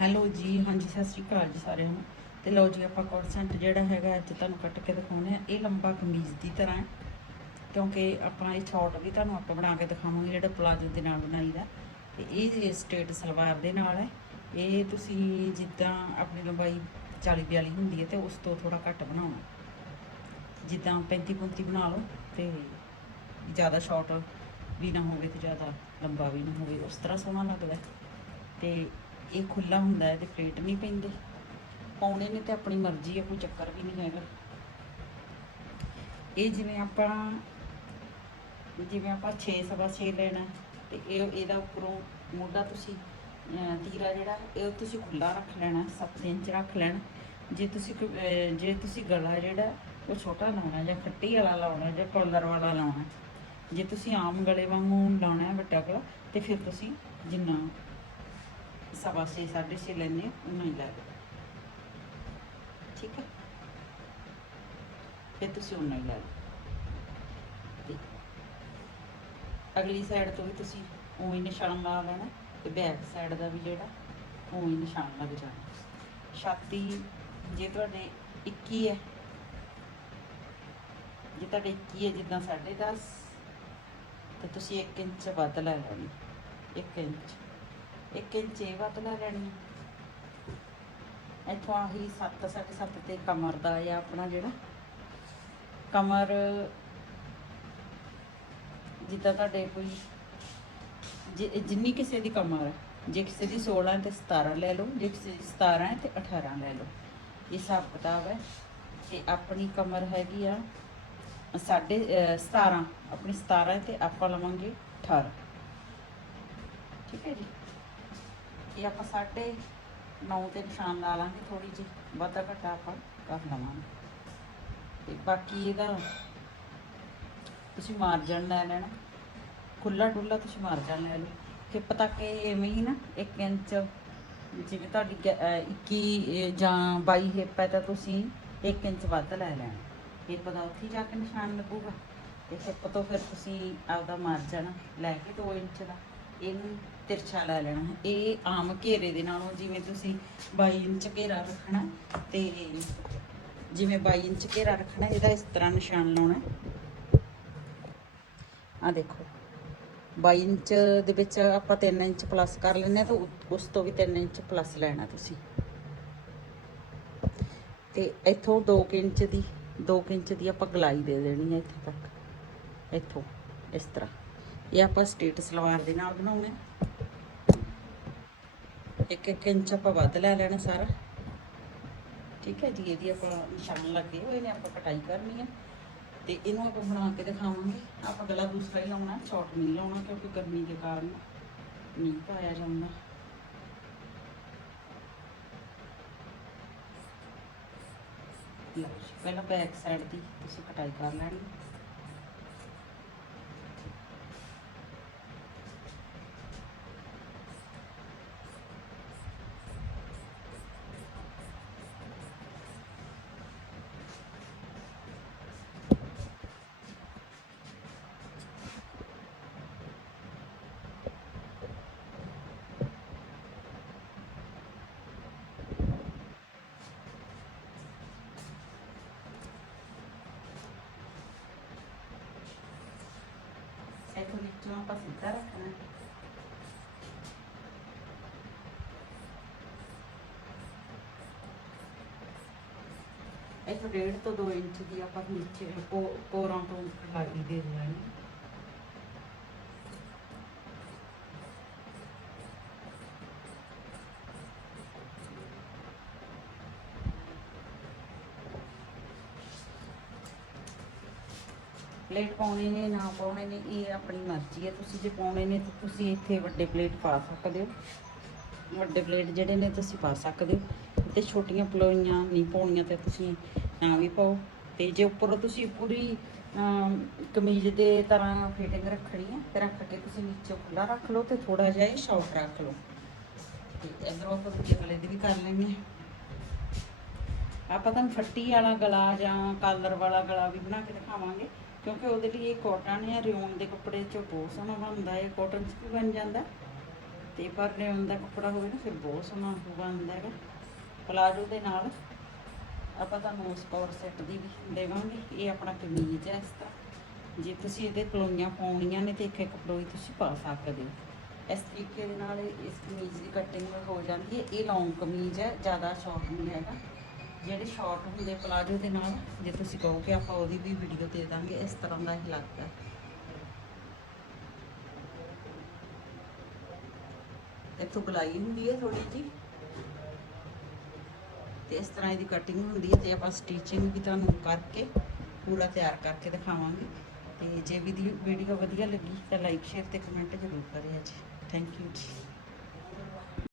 Hello ਜੀ, ਹਾਂਜੀ, ਸਤਿ ਸ਼੍ਰੀ ਅਕਾਲ ਜੀ ਸਾਰਿਆਂ ਨੂੰ। ਤੇ ਲਓ ਜੀ, ਆਪਾਂ ਕੋਟ ਸੈਂਟ ਜਿਹੜਾ ਹੈਗਾ ਅੱਜ ਤੁਹਾਨੂੰ ਕੱਟ ਕੇ ਦਿਖਾਉਣੇ ਆ। ਇਹ ਲੰਬਾ ਕਮੀਜ਼ ਦੀ ਤਰ੍ਹਾਂ ਹੈ, ਕਿਉਂਕਿ ਆਪਾਂ ਇਹ ਛੋਟ ਵੀ ਤੁਹਾਨੂੰ ਆਪਾਂ ਬਣਾ ਕੇ ਦਿਖਾਵਾਂਗੇ, ਜਿਹੜਾ ਪਲਾਜੋ ਦੇ ਨਾਲ ਬਣਾਈਦਾ। ਤੇ ਇਹ ਸਟੇਟ ਸਲਵਾਰ ਦੇ ਨਾਲ ਹੈ। ਇਹ ਤੁਸੀਂ ਜਿੱਦਾਂ ਆਪਣੀ ਲੰਬਾਈ 40 42 ਹੁੰਦੀ ਹੈ ਤੇ ਉਸ ਤੋਂ ਥੋੜਾ ਘੱਟ ਬਣਾਉਣਾ। ਜਿੱਦਾਂ 35 35 ਬਣਾ ਲਓ ਤੇ ਜ਼ਿਆਦਾ ਸ਼ਾਰਟ ਵੀ ਨਾ ਹੋਵੇ ਤੇ ਜ਼ਿਆਦਾ ਲੰਬਾ ਵੀ ਨਾ ਹੋਵੇ, ਉਸ ਤਰ੍ਹਾਂ ਸੋਹਣਾ ਲੱਗਦਾ ਹੈ। ਤੇ ਇਹ ਖੁੱਲਾ ਹੁੰਦਾ ਹੈ ਤੇ ਪਲੇਟ ਨਹੀਂ ਪੈਂਦੇ। ਪਾਉਣੇ ਨੇ ਤੇ ਆਪਣੀ ਮਰਜ਼ੀ ਹੈ ਕੋਈ ਚੱਕਰ ਵੀ ਨਹੀਂ ਹੈਗਾ। ਇਹ ਜਿਵੇਂ ਆਪਾਂ ਜਿਵੇਂ ਆਪਾਂ 6 ਸਵਾ 6 ਲੈਣਾ ਤੇ ਇਹ ਇਹਦਾ ਉੱਪਰੋਂ ਮੋਢਾ ਤੁਸੀਂ ਤੀਰਾ ਜਿਹੜਾ ਇਹ ਤੁਸੀਂ ਖੁੱਲਾ ਰੱਖ ਲੈਣਾ 7 ਇੰਚ ਰੱਖ ਲੈਣਾ। ਜੇ ਤੁਸੀਂ ਕੋਈ, ਜੇ ਤੁਸੀਂ ਗਲਾ ਜਿਹੜਾ ਉਹ ਛੋਟਾ ਲਾਉਣਾ ਜਾਂ ਖੱਟੀ ਵਾਲਾ ਲਾਉਣਾ ਜਾਂ ਕਾਲਰ ਵਾਲਾ ਲਾਉਣਾ। ਜੇ ਤੁਸੀਂ ਆਮ ਗਲੇ ਵਾਂਗੂ ਲਾਉਣਾ ਹੈ ਵੱਡਾ ਗਲਾ ਤੇ ਫਿਰ ਤੁਸੀਂ ਜਿੰਨਾ ਸਵਾ ਛੇ, ਸਾਢੇ ਛੇ ਲੈਣੇ ਆ ਉਨਾ ਹੀ ਲੈ ਲਓ ਠੀਕ ਹੈ ਫਿਰ ਤੁਸੀਂ ਉਨਾ ਹੀ ਲੈ ਲਓ ਅਗਲੀ ਸਾਈਡ ਤੋਂ ਵੀ ਤੁਸੀਂ ਉਵੇਂ ਨਿਸ਼ਾਨ ਲਾ ਲੈਣਾ, ਤੇ ਬੈਕ ਸਾਈਡ ਦਾ ਵੀ ਜਿਹੜਾ ਉਹੀ ਨਿਸ਼ਾਨ ਲੱਗ ਜਾਣਾ। ਛਾਤੀ ਜੇ ਤੁਹਾਡੇ 21 ਹੈ ਜੇ ਤੁਹਾਡੇ 21 ਹੈ ਜਿੱਦਾਂ 10.5 ਤਾਂ ਤੁਸੀਂ 1 ਇੰਚ ਵੱਧ ਲੈ ਲੈਣੀ। 1 ਇੰਚ। ਇੱਕ ਇੰਚ ਇਹ ਵੱਧ ਲੈ ਲੈਣੀ ਹੈ। ਇੱਥੋਂ ਆਹੀ 7 7.5 ਤੇ ਕਮਰ ਦਾ ਆ ਆਪਣਾ ਜਿਹੜਾ। ਕਮਰ ਜਿੱਦਾਂ ਤੁਹਾਡੇ ਕੋਈ ਜਿੰਨੀ ਕਿਸੇ ਦੀ ਕਮਰ ਹੈ ਜੇ ਕਿਸੇ ਦੀ 16 ਹੈ ਤੇ 17 ਲੈ ਲਓ ਜੇ ਕਿਸੇ ਦੀ 17 ਹੈ ਤੇ 18 ਲੈ ਲਓ। ਇਹ ਹਿਸਾਬ ਕਿਤਾਬ ਹੈ। ਤੇ ਆਪਣੀ ਕਮਰ ਹੈਗੀ ਆ ਸਾਡੇ ਅਹ, 17 ਆਪਣੀ 17 ਹੈ ਤੇ ਆਪਾਂ ਲਵਾਂਗੇ 18 ਠੀਕ ਹੈ ਜੀ? ਇਹ ਆਪਾਂ ਸਾਢੇ 9 ਤੇ ਨਿਸ਼ਾਨ ਲਾ ਲਾਂਗੇ ਥੋੜੀ ਜਿਹੀ, ਵਾਧਾ ਘਟਾ ਆਪਾਂ ਕਰ ਲਵਾਂਗੇ। ਤੇ ਬਾਕੀ ਇਹਦਾ ਤੁਸੀਂ ਮਾਰਜਨ ਲੈ ਲੈਣਾ। ਖੁੱਲਾ ਡੁੱਲਾ ਤੁਸੀਂ ਮਾਰਜਨ ਲੈ ਲਓ। ਹਿੱਪ ਤੱਕ ਇਹ ਐਵੇਂ ਹੀ ਨਾ 1 ਇੰਚ, ਜਿਵੇਂ ਤੁਹਾਡੀ ਗ- ਅਹ 21 ਜਾਂ 22 ਹਿੱਪ ਹੈ ਤਾਂ ਤੁਸੀਂ 1 ਇੰਚ ਵੱਧ ਲੈ ਲੈਣਾ। ਹਿੱਪ ਦਾ ਉੱਥੇ ਹੀ ਜਾ ਕੇ ਨਿਸ਼ਾਨ ਲੱਗੂਗਾ। ਤੇ ਹਿੱਪ ਤੋਂ ਫਿਰ ਤੁਸੀਂ ਆਪਦਾ ਮਾਰਜਨ ਲੈ ਕੇ 2 ਇੰਚ ਦਾ ਇਹਨੂੰ ਤਿਰਛਾ ਲੈ ਲੈਣਾ। ਇਹ ਆਮ ਘੇਰੇ ਦੇ ਨਾਲੋਂ ਜਿਵੇਂ ਤੁਸੀਂ 22 ਇੰਚ ਘੇਰਾ ਰੱਖਣਾ ਤੇ ਜਿਵੇਂ 22 ਇੰਚ ਘੇਰਾ ਰੱਖਣਾ, ਇਹਦਾ ਇਸ ਤਰ੍ਹਾਂ ਨਿਸ਼ਾਨ ਲਾਉਣਾ। ਆ ਦੇਖੋ 22 ਇੰਚ ਦੇ ਵਿੱਚ ਆਪਾਂ 3 ਇੰਚ ਪਲੱਸ ਕਰ ਲੈਨੇ ਆ ਤਾਂ ਉ- ਉਸ ਤੋਂ ਵੀ 3 ਇੰਚ ਪਲੱਸ ਲੈਣਾ ਤੁਸੀਂ। ਤੇ ਇੱਥੋਂ 2 ਇੰਚ ਦੀ 2 ਇੰਚ ਦੀ ਆਪਾਂ ਗਲਾਈ ਦੇ ਦੇਣੀ ਹੈ ਇੱਥੇ ਤੱਕ। ਇੱਥੋਂ, ਇਸ ਤਰ੍ਹਾਂ। ਇਹ ਆਪਾਂ ਸਟੇਟ ਸਲਵਾਰ ਦੇ ਨਾਲ ਬਣਾਉਣੇ ਇੱਕ ਇੱਕ ਇੰਚ ਆਪਾਂ ਵੱਧ ਲੈ ਲੈਣਾ ਸਾਰਾ। ਠੀਕ ਹੈ ਜੀ, ਇਹਦੀ ਆਪਾਂ ਨਿਸ਼ਾਨ ਲੱਗੇ ਹੋਏ ਨੇ, ਆਪਾਂ ਕਟਾਈ ਕਰਨੀ ਹੈ ਤੇ ਇਹਨੂੰ ਆਪਾਂ ਬਣਾ ਕੇ ਦਿਖਾਵਾਂਗੇ। ਆਪਾਂ ਗਲਾ ਦੂਸਰਾ ਹੀ ਲਾਉਣਾ ਸ਼ਾਰਟ ਨਹੀਂ ਲਾਉਣਾ, ਕਿਉਂਕਿ ਗਰਮੀ ਦੇ ਕਾਰਨ ਨਹੀਂ ਪਾਇਆ ਜਾਂਦਾ। ਪਹਿਲਾਂ ਬੈਕ ਸਾਈਡ ਦੀ ਤੁਸੀਂ ਕਟਾਈ ਕਰ ਲੈਣੀ। ਇੱਥੋਂ ਵਿੱਚੋਂ ਆਪਾਂ ਸਿੱਧਾ ਰੱਖਣਾ ਇੱਥੋਂ ਡੇਢ ਤੋਂ 2 ਇੰਚ ਦੀ ਆਪਾਂ ਨੀਚੇ ਕੋ- ਕੋਰਾਂ ਤੋਂ ਲਾਗੀ ਦੇ ਦੇਣੀ ਪਲੇਟ ਪਾਉਣੇ ਨੇ, ਨਾ ਪਾਉਣੇ ਨੇ, ਇਹ ਆਪਣੀ ਮਰਜ਼ੀ ਹੈ। ਤੁਸੀਂ ਜੇ ਪਾਉਣੇ ਨੇ ਤਾਂ ਤੁਸੀਂ ਇੱਥੇ ਵੱਡੇ ਪਲੇਟ ਪਾ ਸਕਦੇ ਹੋ। ਵੱਡੇ ਪਲੇਟ ਜਿਹੜੇ ਨੇ ਤੁਸੀਂ ਪਾ ਸਕਦੇ ਹੋ। ਤੇ ਛੋਟੀਆਂ ਪਲੋਈਆਂ ਨਹੀਂ ਪਾਉਣੀਆਂ ਤੇ ਤੁਸੀਂ ਨਾ ਵੀ ਪਾਓ। ਤੇ ਜੇ ਉੱਪਰੋਂ ਤੁਸੀਂ ਪੂਰੀ ਕਮੀਜ਼ ਦੇ ਤਰ੍ਹਾਂ ਫਿਟਿੰਗ ਰੱਖਣੀ ਹੈ, ਤੇ ਰੱਖ ਕੇ ਤੁਸੀਂ ਨੀਚੇ ਖੁੱਲਾ ਰੱਖ ਲਓ ਤੇ ਥੋੜਾ ਜਿਹਾ ਇਹ ਸ਼ਾਰਟ ਰੱਖ ਲਓ। ਤੇ ਇਧਰੋਂ ਆਪਾਂ ਦੂਜੇ ਗਲੇ ਦੀ ਵੀ ਕਰ ਲੈਂਦੇ ਹਾਂ। ਆਪਾਂ ਤੁਹਾਨੂੰ ਫੱਟੀ ਵਾਲਾ ਗਲਾ ਜਾਂ ਕਾਲਰ ਵਾਲਾ ਗਲਾ ਵੀ ਬਣਾ ਕੇ ਦਿਖਾਵਾਂਗੇ। ਕਿਉਂਕਿ ਉਹਦੇ ਲਈ ਇਹ ਕਾਟਨ ਹੈ ਰਿਓਨ ਦੇ ਕੱਪੜੇ 'ਚੋਂ ਬਹੁਤ ਸੋਹਣਾ ਬਣਦਾ ਹੈ ਕਾਟਨ 'ਚ ਵੀ ਬਣ ਜਾਂਦਾ। ਤੇ ਪਰ ਰਿਓਨ ਦਾ ਕੱਪੜਾ ਹੋਵੇ ਨਾ, ਫਿਰ ਬਹੁਤ ਸੋਹਣਾ ਬਣਦਾ ਹੈਗਾ। ਪਲਾਜੋ ਦੇ ਨਾਲ ਆਪਾਂ ਤੁਹਾਨੂੰ ਉਸ ਕੋਰ ਸੈੱਟ ਦੀ ਵੀ ਦੇਵਾਂਗੇ। ਇਹ ਆਪਣਾ ਕਮੀਜ਼ ਹੈ ਇਸ ਤਰ੍ਹਾਂ ਜੇ ਤੁਸੀਂ ਇਹਦੇ ਕਲੋਈਆਂ ਪਾਉਣੀਆਂ ਨੇ ਤੇ ਇੱਕ ਇੱਕ ਕਲੋਈ ਤੁਸੀਂ ਪਾ ਸਕਦੇ ਹੋ। ਇਸ ਤਰੀਕੇ ਦੇ ਨਾਲ ਇਹ- ਇਸ ਕਮੀਜ਼ ਦੀ ਕਟਿੰਗ ਹੋ ਜਾਂਦੀ ਹੈ। ਇਹ ਲੌਂਗ ਕਮੀਜ਼ ਹੈ, ਜ਼ਿਆਦਾ ਸ਼ਾਰਟ ਨਹੀਂ ਹੈਗਾ। ਜਿਹੜੇ ਸ਼ਾਰਟ ਹੁੰਦੇ ਪਲਾਜੋ ਦੇ ਨਾਲ, ਜੇ ਤੁਸੀਂ ਕਹੋਗੇ ਆਪਾਂ ਉਹਦੀ ਵੀ ਵੀਡੀਓ ਦੇ ਦਾਂਗੇ, ਇਸ ਤਰ੍ਹਾਂ ਦਾ ਹੀ ਲੱਗਦਾ। ਇੱਥੋਂ ਗਲਾਈ ਹੁੰਦੀ ਹੈ ਥੋੜੀ ਜੀ ਤੇ ਇਸ ਤਰ੍ਹਾਂ ਇਹਦੀ ਕਟਿੰਗ ਹੁੰਦੀ ਹੈ ਤੇ ਆਪਾਂ ਸਟਿਚਿੰਗ ਵੀ ਤੁਹਾਨੂੰ ਕਰਕੇ ਪੂਰਾ ਤਿਆਰ ਕਰਕੇ ਦਿਖਾਵਾਂਗੇ। ਤੇ ਜੇ ਵੀ ਦੀ ਵੀਡੀਓ ਵਧੀਆ ਲੱਗੀ ਤਾਂ ਲਾਈਕ ਸ਼ੇਅਰ ਤੇ ਕਮੈਂਟ ਜ਼ਰੂਰ ਕਰਿਓ ਜੀ। ਥੈਂਕ ਯੂ ਜੀ।